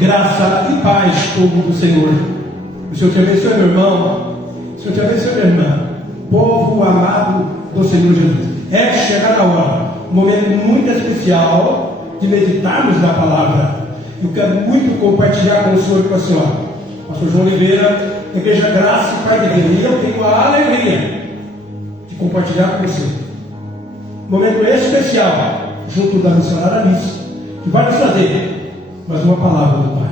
Graça e paz, povo do Senhor. O Senhor te abençoe, meu irmão. O Senhor te abençoe, minha irmã. Povo amado do Senhor Jesus. É chegar a hora, um momento muito especial de meditarmos na palavra. Eu quero muito compartilhar com o Senhor e com a senhora. Pastor João Oliveira, Igreja Graça e Pai de Deus. E eu tenho a alegria de compartilhar com você. Um momento especial, junto da missionária Alice, que vai nos trazer mais uma palavra do Pai.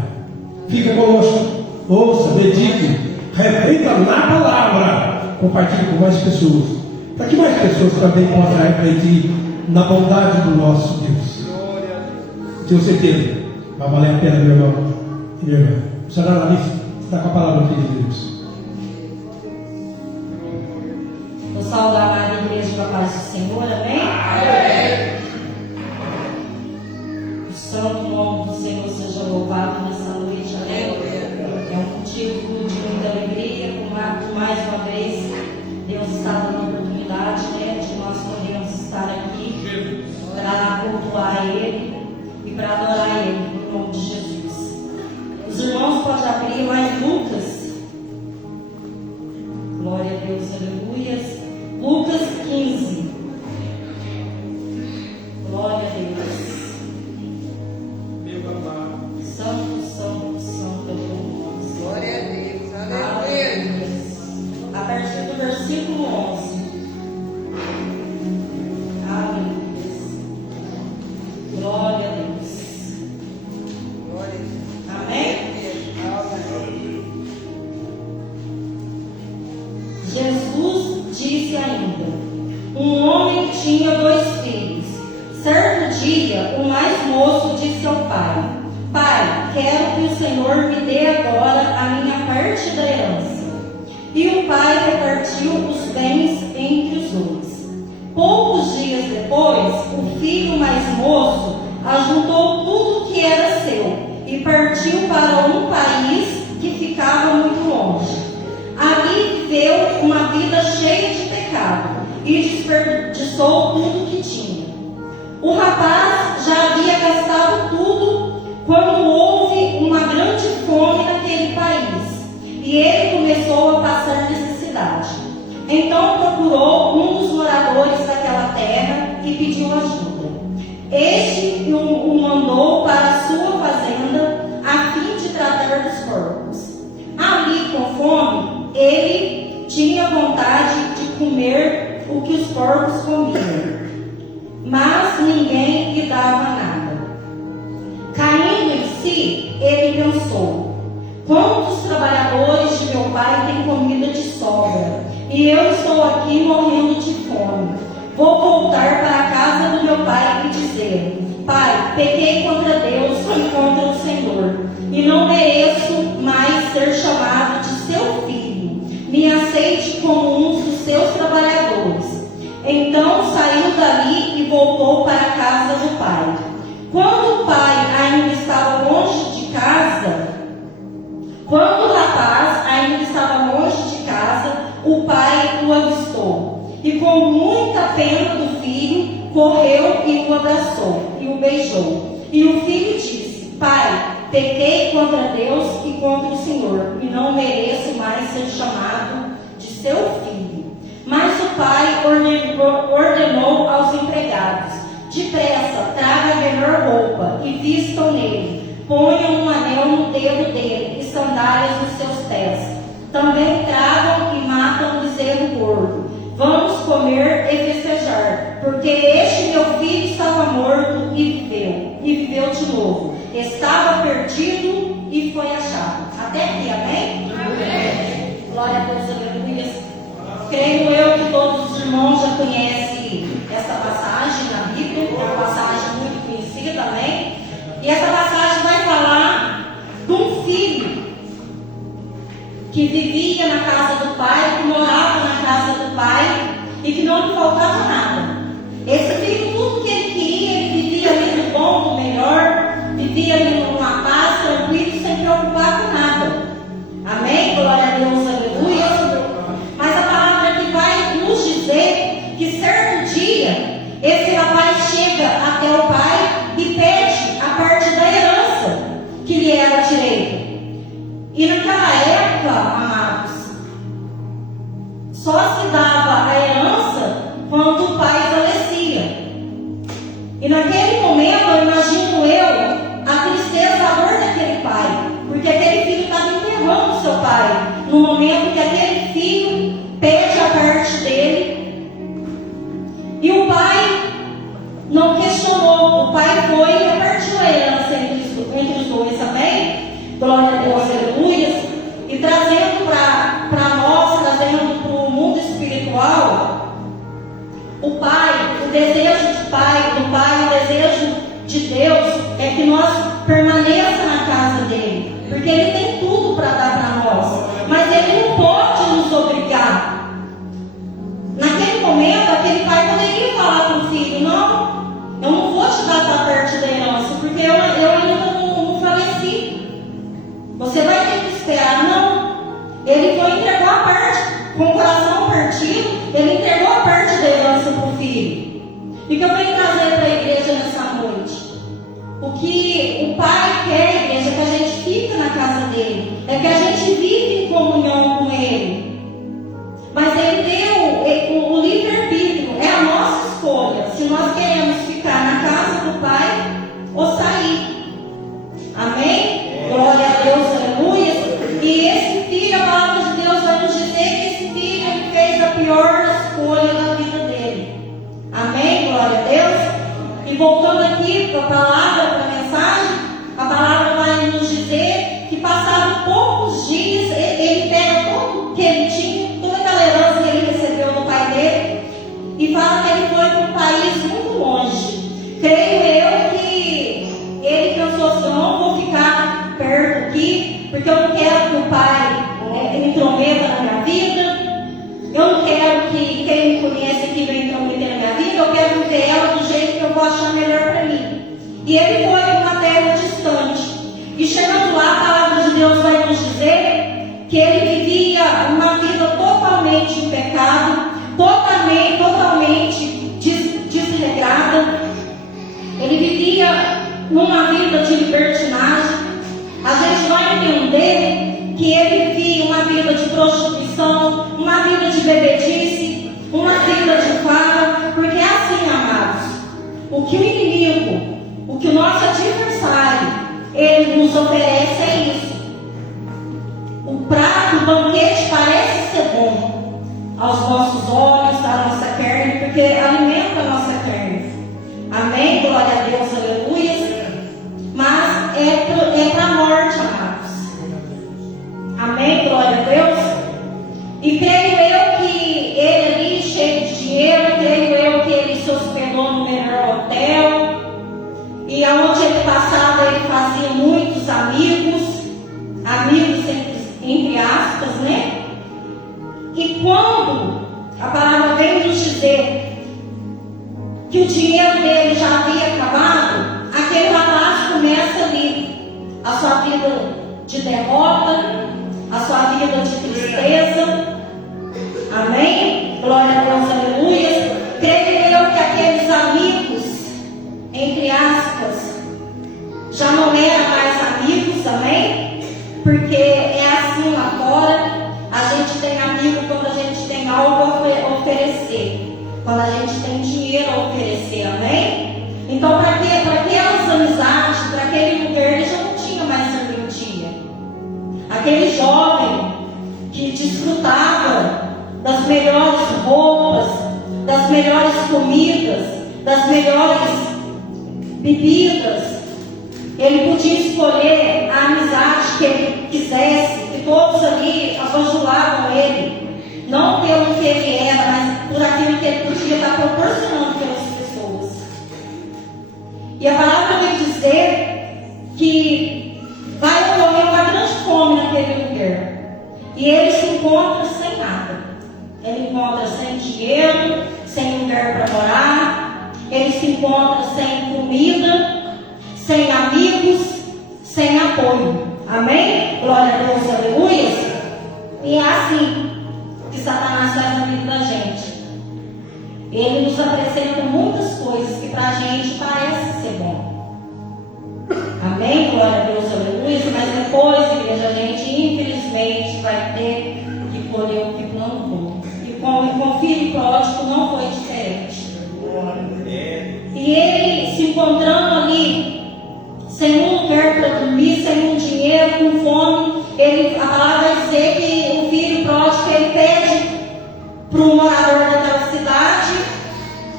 Fica conosco, ouça, medite, reflita na palavra, compartilhe com mais pessoas, para que mais pessoas também possam refletir na bondade do nosso Deus. Tenho certeza, vai valer a pena, meu irmão e minha irmã. Missionária Alice, está com a palavra, filho de Deus. Vou saudar a igreja com a paz do Senhor, amém? Amém. O santo nome do Senhor seja louvado nessa noite, amém? É um motivo de muita alegria, por mais uma vez Deus está dando a oportunidade, de nós podermos estar aqui para cultuar Ele e para adorar Ele, em nome de Jesus. Os irmãos podem abrir lá em Lucas. Glória a Deus, aleluias. Lucas 15. Glória a Deus. Meu amado. Santo, santo, santo é o teu nome. Glória a Deus. Aleluia. Aleluia. A partir do versículo 11. Aleluia. Glória a Deus. Glória a Deus. Amém? Amém. Jesus disse ainda: um homem tinha 2 filhos. Certo dia, o mais moço disse ao pai: Pai, quero que o Senhor me dê agora a minha parte da herança. E o pai repartiu os bens entre os dois. Poucos dias depois, o filho mais moço ajuntou tudo que era seu e partiu para um país que ficava muito longe. Ali viveu uma vida cheia de pecado e desperdiçou tudo que tinha. O rapaz já havia gastado tudo quando houve uma grande fome naquele país e ele começou a passar necessidade. Então procurou um dos moradores daquela terra e pediu ajuda. Este o mandou para a sua fazenda a fim de tratar dos porcos. Ali, com fome, ele tinha vontade de comer o que os porcos comiam, mas ninguém lhe dava nada. Caindo em si, ele pensou: quantos trabalhadores de meu pai têm comida de sobra, e eu estou aqui morrendo de fome. Vou voltar para a casa do meu pai e dizer: Pai, pequei contra Deus e contra o Senhor, e não mereço mais ser chamado de seu filho. Me aceite como um dos seus trabalhadores. Então saiu dali e voltou para a casa do pai. Quando o pai ainda estava longe de casa, quando o rapaz ainda estava longe de casa, o pai o avistou. E com muita pena do filho, correu e o abraçou e o beijou. E o filho disse: Pai, pequei contra Deus e contra o Senhor, e não mereço mais ser chamado de seu filho. Mas o pai ordenou aos empregados: depressa, traga a melhor roupa e vistam nele. Ponham um anel no dedo dele e sandálias nos seus pés. Também tragam e matam um bezerro gordo. Vamos comer e festejar, porque este meu filho estava morto e viveu de novo. Estava perdido e foi achado. Até aqui, amém? Amém. Glória a Deus, aleluia. Creio eu que todos os irmãos já conhecem essa passagem na Bíblia, é uma passagem muito conhecida, amém? E essa passagem vai falar de um filho que vivia na casa do pai, que morava na casa do pai e que não lhe faltava nada. Esse filho, tudo que ele queria, ele vivia ali no bom, no melhor, vivia ali numa paz, tranquilo, sem preocupar com nada. Amém? Glória a Deus, aleluia. Mas a palavra aqui vai nos dizer que certo dia, esse rapaz chega até o pai e pede a parte da herança que lhe era E naquela época, amados, só se dava a herança quando o pai falecia. E naquele momento, eu imagino a tristeza, a dor daquele pai, porque aquele filho estava enterrando seu pai, no momento que aquele filho pede a parte dele. E o pai não questionou, o pai foi e repartiu a herança entre os dois, amém? Glória a Deus, aleluia. E trazendo para nós, trazendo para o mundo espiritual, o desejo do pai, o desejo de Deus é que nós permaneça na casa dele, porque ele tem tudo para dar para nós, mas ele não pode nos obrigar. Naquele momento, aquele pai poderia falar para o filho: não, eu não vou te dar tua parte da herança, porque eu ainda não faleci. Você vai ter que esperar. Não. Ele foi entregar a parte, com o coração partido, ele entregou a parte da herança para o filho. E que eu venho trazer para a igreja nessa noite. O que o pai quer, igreja, é que a gente fique na casa dele, é que a gente vive em comunhão com ele. Mas ele deu o livre-arbítrio, é a nossa escolha, se nós queremos ficar na casa do pai ou sair. Amém? Glória a Deus, aleluia. E esse filho, a palavra de Deus vai nos dizer que esse filho ele fez a pior escolha da vida dele. Amém? Glória a Deus. E voltando aqui para a palavra, para a mensagem, a palavra vai nos dizer que passaram poucos dias, ele pega tudo que ele tinha, toda aquela herança que ele recebeu do pai dele, e fala que ele foi para um país muito longe. Creio eu que ele pensou assim: eu não vou ficar perto aqui, porque eu não quero que o pai me intrometa na minha vida. Eu não quero que quem me conhece aqui venha intrometer na minha vida. Eu quero viver ela do jeito que eu vou achar melhor para mim. E ele foi para uma terra distante. E chegando lá, a palavra de Deus vai nos dizer que ele vivia uma vida totalmente em pecado, totalmente desregrada. Ele vivia numa vida de libertinagem. A gente vai entender que ele vivia uma vida de prostituição, uma vida de bebedice, uma vida de farra, porque é assim, amados, o que o inimigo, o que o nosso adversário, ele nos oferece é isso. O prato, o banquete parece ser bom aos nossos olhos, à nossa carne, porque alimenta a nossa carne. Amém? Glória a Deus, aleluia. Mas é para a morte, amados. Amém? Glória a Deus. E creio eu que ele ali, cheio de dinheiro, creio eu que ele se hospedou no melhor hotel. E aonde ele passava, ele fazia muitos amigos entre aspas, né? E quando a palavra veio nos dizer que o dinheiro dele já havia acabado, aquele rapaz começa ali a sua vida de derrota, a sua vida de tristeza. Amém? Glória a Deus, aleluia. Creio eu que aqueles amigos, entre aspas, já não eram mais amigos, amém? Porque é assim lá fora. A gente tem amigo quando a gente tem algo a oferecer, quando a gente tem dinheiro a oferecer, amém? Então, para aquelas amizades, para aquele lugar, ele já não tinha mais serventia. Aquele jovem que desfrutava das melhores roupas, das melhores comidas, das melhores bebidas, ele podia escolher a amizade que ele quisesse, e todos ali abajulavam ele, não pelo que ele era, mas por aquilo que ele podia estar proporcionando pelas pessoas. E a palavra vai dizer que vai ocorrer uma grande fome naquele lugar. E ele se encontra sem nada. Ele encontra sem dinheiro, sem lugar para morar. Ele se encontra sem comida, sem amigos, sem apoio. Amém? Glória a Deus, aleluia. E é assim que Satanás faz na vida da gente. Ele nos apresenta muitas coisas que para a gente parece ser bom. Amém? Glória a Deus, aleluia. Mas depois, igreja, a gente gente vai ter que colher o que plantou. E com o filho pródigo não foi diferente. E ele se encontrando ali, sem um lugar para dormir, sem um dinheiro, com fome, a palavra vai dizer que o filho pródigo ele pede para o morador daquela cidade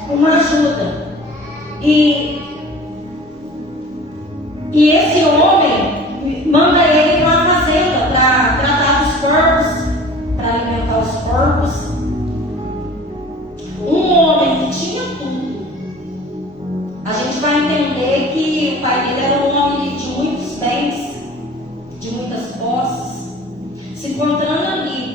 uma ajuda. E esse homem manda ele para uma fazenda para tratar dos porcos, para alimentar os porcos. Um homem que tinha tudo. A gente vai entender que o pai dele era um homem de muitos bens, de muitas posses, se encontrando ali,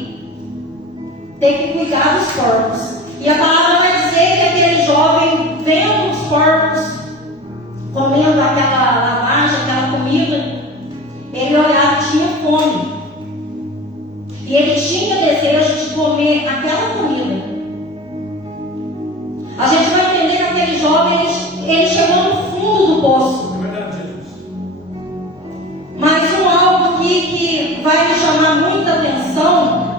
ter que cuidar dos porcos. E a palavra vai dizer que aquele jovem, vendo os porcos, comendo aquela lavagem, aquela comida, ele olhava e tinha fome. E ele tinha desejo de comer aquela comida. A gente vai entender que aquele jovem, ele chegou no fundo do poço. Mas algo aqui que vai me chamar muita atenção,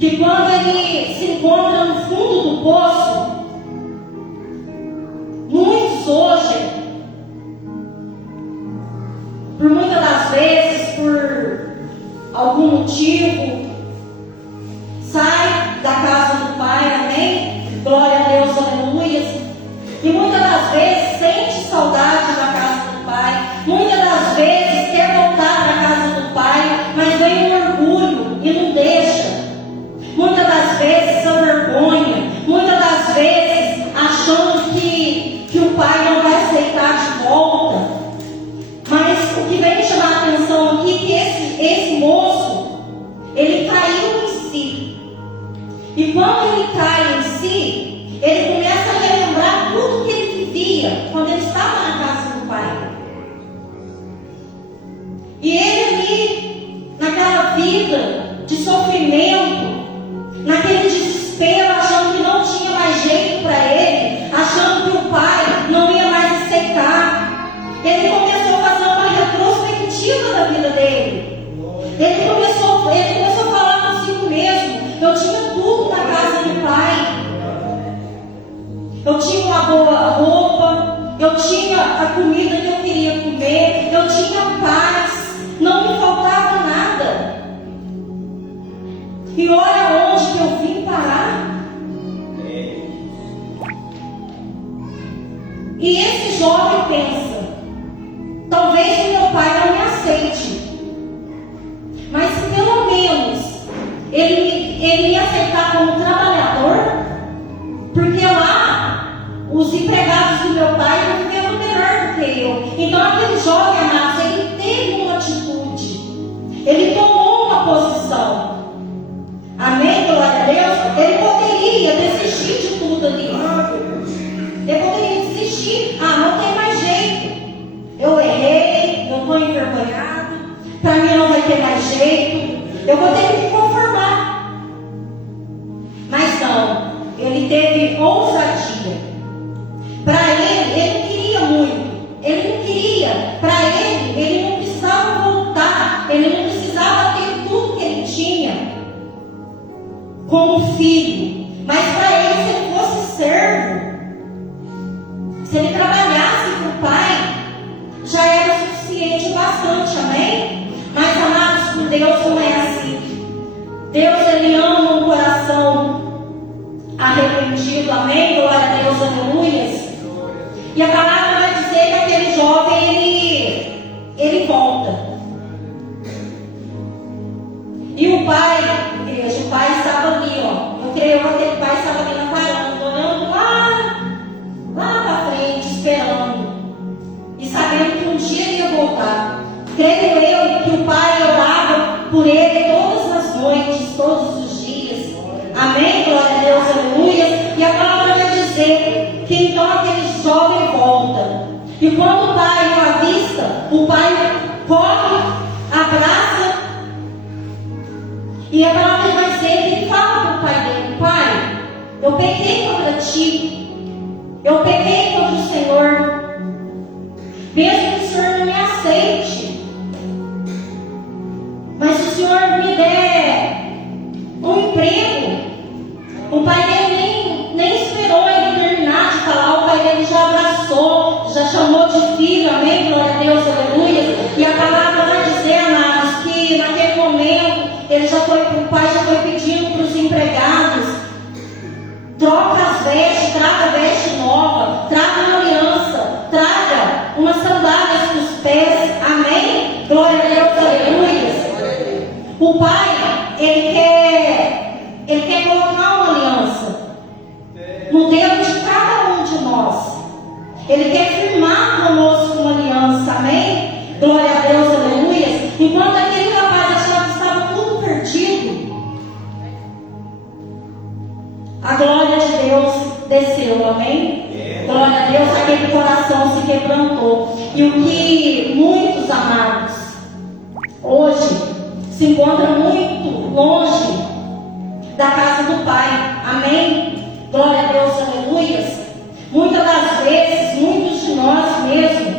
que quando ele se encontra no fundo do poço, muitos hoje, por muitas das vezes, por algum motivo, sai da casa do Pai, amém? Glória a Deus, aleluia. E muitas das vezes sente saudade da casa do Pai, muitas das vezes quer voltar para a casa do Pai, mas vem um orgulho e não deixa. Muitas das vezes a vergonha, muitas das vezes achando que o Pai não vai aceitar de volta. Mas o que vem me chamar a atenção aqui é que esse moço, ele caiu em si. E quando ele cai em si, ele começa a relembrar tudo que ele vivia quando ele estava na casa do Pai. E ele ali, naquela vida de sofrimento, naquele desespero, achando que não tinha mais jeito para ele, achando que o Pai não ia mais aceitar, ele começou a fazer uma retrospectiva da vida dele. Ele começou a falar consigo mesmo: eu tinha tudo na casa do Pai, eu tinha uma boa roupa, eu tinha a comida que eu queria comer, eu tinha paz, não me faltava nada. E olha onde que eu vim parar. E esse jovem pensa: talvez o meu pai não me aceite, mas se pelo menos ele me aceitar como trabalhador, porque lá os empregados do meu pai não viviam melhor do que eu. Então aquele jovem, amados, ele teve uma atitude, ele tomou uma posição. Amém, glória a Deus. Ele poderia desistir de tudo ali. Ele poderia desistir. Não tem mais jeito. Eu errei, eu estou envergonhado. Para mim não vai ter mais jeito. Eu vou ter que me conformar. Mas não. Ele teve ousadia. Para ele não queria muito. Ele não queria. Para ele não precisava voltar. Ele não precisava ter tudo que ele tinha como filho, mas para ele, se ele fosse servo, se ele trabalhasse com o Pai, já era suficiente bastante, amém? Mas, amados, com Deus não é assim. Deus, ele ama um coração arrependido, amém? Glória a Deus, aleluias. E a palavra vai dizer que aquele jovem, ele volta. E o pai, igreja, o pai estava ali, ó. Eu creio que aquele pai estava ali na varanda, olhando lá para frente, esperando. E sabendo que um dia ele ia voltar. Creio eu que o pai orava por ele todas as noites, todos os dias. Amém? Glória a Deus, aleluia. E a palavra vai dizer que então aquele jovem volta. E quando o pai o avista, o pai corre, abraça. E a palavra vai dizer que ele fala para o pai dele: Pai, eu pequei contra ti, eu pequei contra o Senhor, mesmo que o Senhor não me aceite, mas se o Senhor me der Troca as vestes, traga veste nova, traga uma aliança, traga umas sandálias para os pés. Amém? Glória a Deus, aleluia. O Pai, Ele quer colocar uma aliança no dedo de cada um de nós. Ele quer firmar conosco uma aliança. Amém? Glória a Deus, aleluia. Enquanto aquele rapaz achava que estava tudo perdido, a glória de Deus desceu. Amém? Glória a Deus, aquele coração se quebrantou. E o que muitos amados hoje se encontram muito longe da casa do Pai. Amém? Glória a Deus, aleluia. Muitas das vezes, muitos de nós mesmos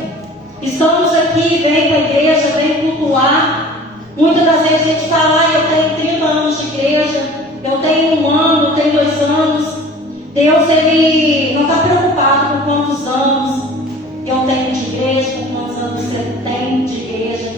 estamos aqui, vem para a igreja, vem cultuar. Muitas das vezes a gente fala: eu tenho 30 anos de igreja, eu tenho 1 ano, eu tenho 2 anos. Deus, Ele não está preocupado com quantos anos eu tenho de igreja, com quantos anos você tem de igreja.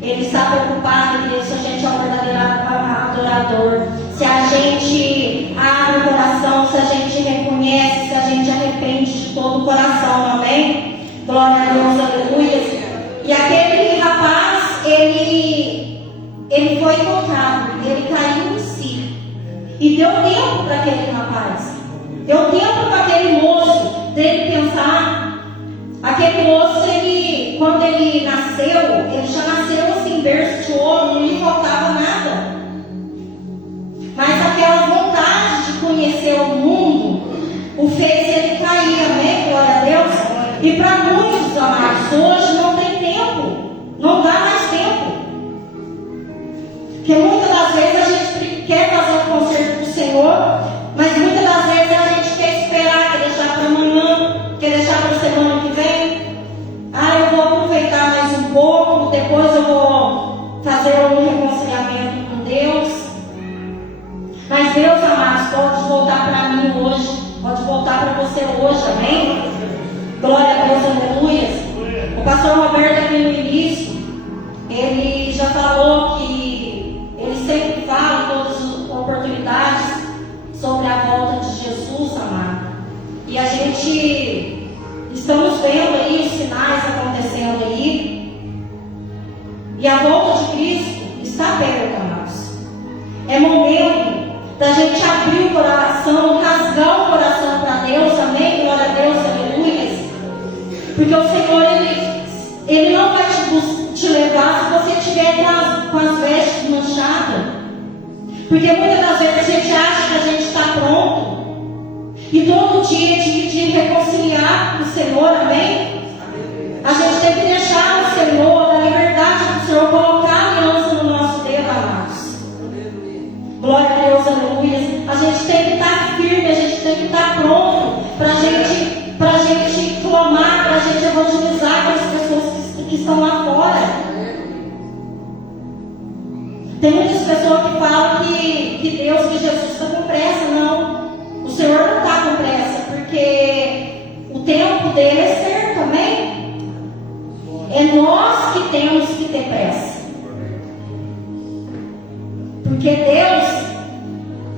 Ele está preocupado se a gente é um verdadeiro adorador, se a gente abre o coração, se a gente reconhece, se a gente arrepende de todo o coração. Amém? Glória a Deus, aleluia. E aquele rapaz, ele foi tocado, ele caiu em si. E deu tempo para aquele rapaz, deu tempo para aquele moço dele pensar. Aquele moço, quando ele nasceu, ele já nasceu assim, berço de ouro, não lhe faltava nada. Mas aquela vontade de conhecer o mundo o fez ele cair. Amém? Glória a Deus. E para muitos, amados, hoje não tem tempo, não dá mais tempo. Porque muitas das vezes a gente quer fazer o concerto do Senhor, mas muitas das vezes a gente quer esperar, quer deixar para amanhã, quer deixar para a semana que vem. Eu vou aproveitar mais um pouco, depois eu vou fazer um reconciliamento com Deus. Mas Deus, amados, pode voltar para mim hoje, pode voltar para você hoje. Amém? Glória a Deus, aleluia. O pastor Roberto, aqui no início, ele já falou que ele sempre fala em todas as oportunidades sobre a volta de Jesus, amado. E a gente estamos vendo aí os sinais acontecendo aí. E a volta de Cristo está perto, amados. É momento da gente abrir o coração, rasgar o coração para Deus. Amém? Glória a Deus, aleluia. Porque o Senhor, Ele não vai te levar se você estiver com as vestes manchadas. Porque muitas das vezes a gente acha que a gente está pronto. E todo dia de reconciliar com o Senhor. Amém? A gente tem que deixar o Senhor, a liberdade do Senhor, colocar a aliança no nosso dedo, amados. Glória a Deus, aleluia. A gente tem que estar firme, a gente tem que estar pronto para a gente clamar, para a gente evangelizar para as pessoas que estão lá fora. Tem muitas pessoas que falam que Deus, que Jesus está com pressa. Não, o Senhor não está com pressa, porque o tempo dele é certo. Amém? É nós que temos que ter pressa. Porque Deus,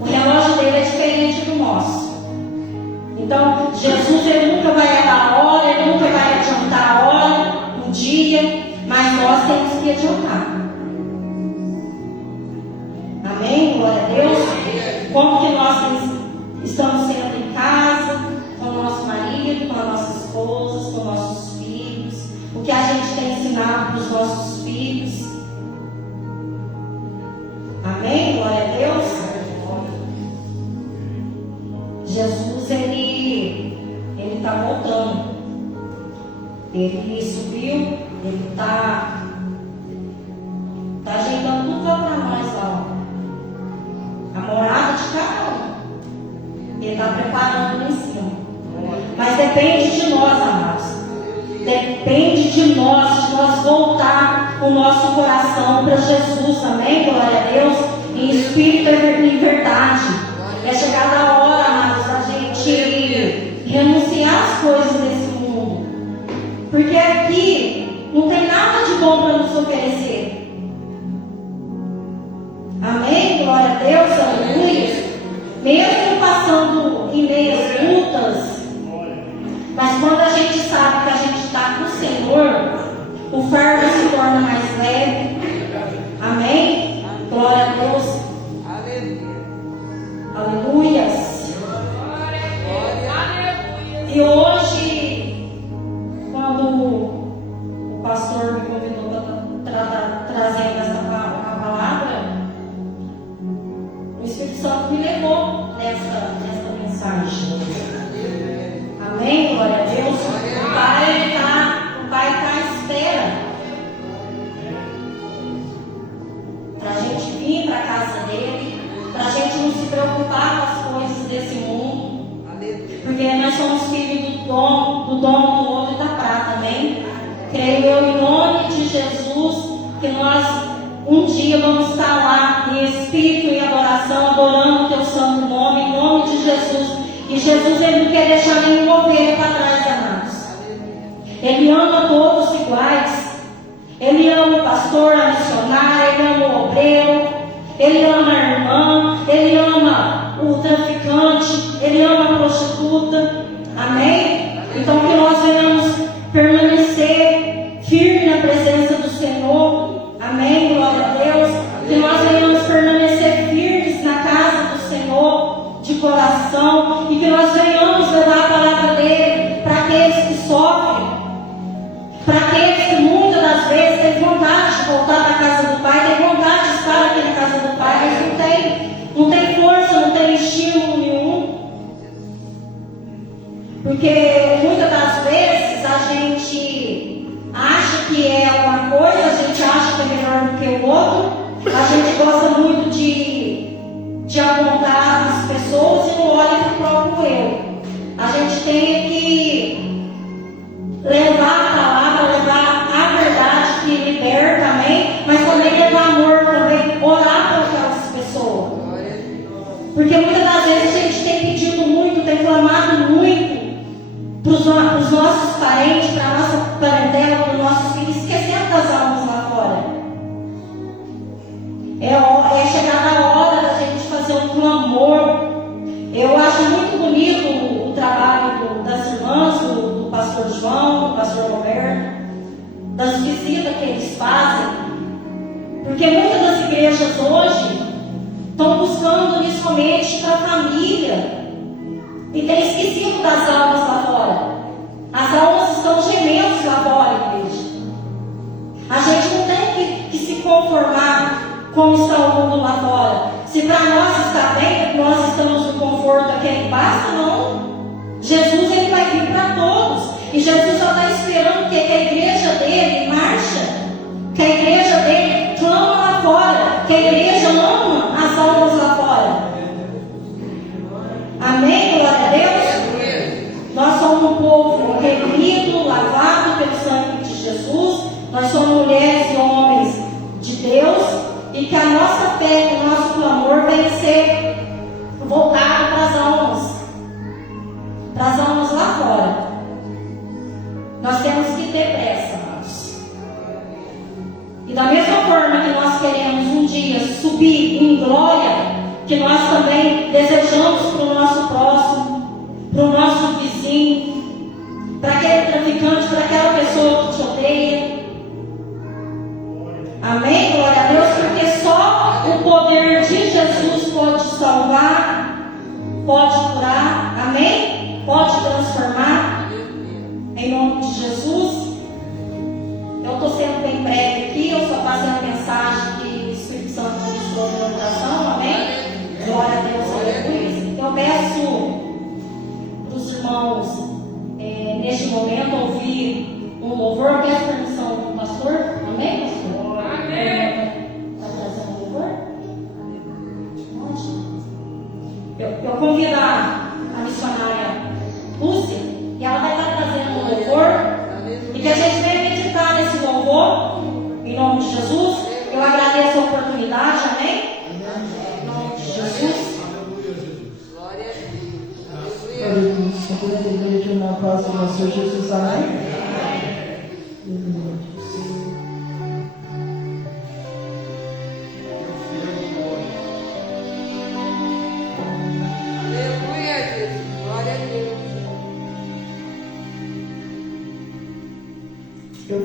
o relógio dele é diferente do nosso. Então, Jesus, ele nunca vai errar a hora, ele nunca vai adiantar a hora, o dia, mas nós temos que adiantar. Amém? Glória a Deus. Como que nós estamos sendo em casa, com o nosso marido, com as nossas esposas, com nossos filhos, o que a gente tem ensinado para os nossos filhos. Amém? Glória a Deus. Jesus, ele está voltando. Ele subiu, ele está ajeitando tudo para nós lá. A morada de cada um. Ele está preparando lá em cima. Mas depende de nós, amados. Depende de nós voltar o nosso coração para Jesus. Amém? Glória a Deus. Em espírito e em verdade. É chegada a hora, amados, a gente renunciar às coisas desse mundo. Porque aqui não tem nada de bom para nos oferecer. Amém? Glória a Deus, aleluia. Mesmo passando em meio às lutas. Mas quando a gente sabe que a gente está com o Senhor, o fardo se torna mais leve. Amém? Glória a Deus. Aleluias. E hoje, quando o pastor me convidou para trazer essa palavra, o Espírito Santo me levou nessa mensagem. Amém? Glória a Deus. O Pai está à espera para a gente vir para a casa dele, para a gente não se preocupar com as coisas desse mundo, porque nós somos filhos do dono do ouro e da prata. Amém? Creio eu, em nome de Jesus, que nós um dia vamos estar lá em espírito e adoração, adorando o teu santo nome, em nome de Jesus. E Jesus, ele não quer deixar nenhuma ovelha para trás, amados. Ele ama todos iguais. Ele ama o pastor, a missionária, ele ama o obreiro, ele ama a irmã, ele ama o traficante, ele ama a prostituta. Amém? Então que nós venhamos permanecer firme na presença do Senhor. Amém? Glória a Deus. Que nós venhamos permanecer firmes na casa do Senhor, de coração, e que nós venhamos levar a palavra dele para aqueles que sofrem, para aqueles que muitas das vezes têm vontade de voltar para a casa do Pai, têm vontade de estar aqui na casa do Pai, mas não tem força, não tem estímulo nenhum. Porque muitas das vezes a gente acha que é uma coisa, a gente acha que é melhor do que o outro, a gente gosta muito de apontar as pessoas e não olha para o próprio eu. A gente tem que levar a palavra, levar a verdade que liberta, amém? Mas também levar amor, também orar por aquelas pessoas. Porque muitas das vezes a gente tem pedido muito, tem clamado muito para os nossos parentes, para a nossa parentela, para os nossos filhos, esquecendo das almas lá fora. É chegada a hora da gente fazer um clamor. Eu acho muito bonito o trabalho das irmãs, do pastor João, do pastor Roberto, das visitas que eles fazem, porque muitas das igrejas hoje estão buscando isso somente para a família e têm esquecido das almas lá fora. As almas estão gemendo lá fora, igreja. A gente não tem que se conformar como está o mundo lá fora. Se para nós está bem, nós estamos no conforto aqui que basta, não. Jesus, ele vai vir para todos. E Jesus só está esperando que a igreja dele marcha, que a igreja dele clama lá fora, que a igreja ama as almas lá fora. Amém? Glória a Deus. Nós somos um povo redimido, lavado pelo sangue de Jesus. Nós somos mulheres e homens de Deus. E que a nossa fé, o nosso clamor venha ser voltado para as almas lá fora. Nós temos que ter pressa, amados. E da mesma forma que nós queremos um dia subir em glória, que nós também desejamos para o nosso próximo, para o nosso vizinho, para aquele traficante, para aquela pessoa que te odeia. Amém? Glória a Deus, porque só o poder de Jesus pode salvar, pode curar, amém? Pode transformar, em nome de Jesus. Eu estou sendo bem breve aqui, eu só passei a mensagem que o Espírito Santo ministrou no meu coração, amém? Glória a Deus, aleluia. Eu peço para os irmãos, neste momento, ouvir um louvor. Peço permissão do pastor, amém, pastor? Vai trazer um louvor? Eu convido a missionária Lúcia, e ela vai estar trazendo um louvor, e que a gente venha meditar nesse louvor, em nome de Jesus. Eu agradeço a oportunidade, amém? Em nome de Jesus. Glória a Deus. Aleluia. Segura a igreja na paz do nosso Jesus, amém? Aleluia, Jesus.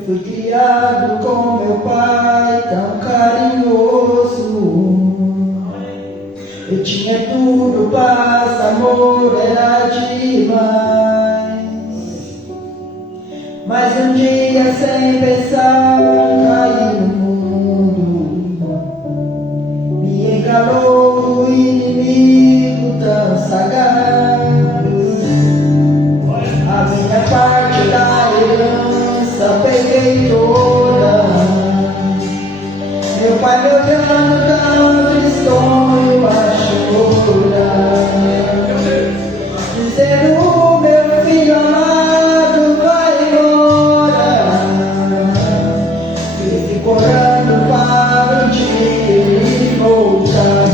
fui criado com meu pai tão carinhoso. Eu tinha tudo, paz, amor, era demais. Mas um dia, sem pensar, caí no mundo. Me enganou o inimigo tão sagaz. A minha parte da herança peguei toda. Meu pai me olhando tão tristonho a chorar, dizendo: meu filho amado, vai embora. E fico orando para o dia ele voltar.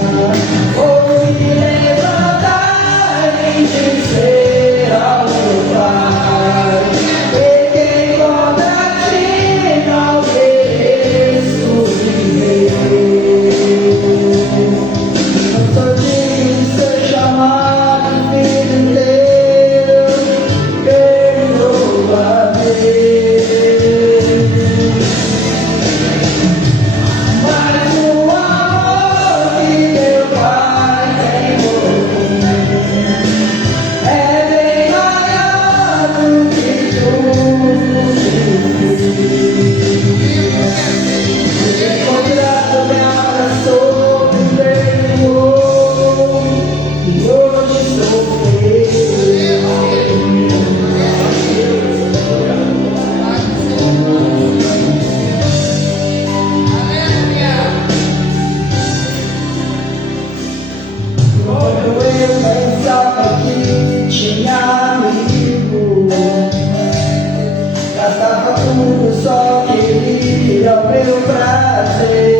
Vou me levantar e dizer ao meu pai: peguei contra ti, não mereço viver. Não sou digno de ser chamado filho teu, perdoa-me. Mas o amor que meu pai tem por mim é bem maior do que tudo que encontrado me abraçou, me perdoou e hoje sou feliz. Quando eu pensava que tinha amigo, gastava tudo, só queria o meu prazer.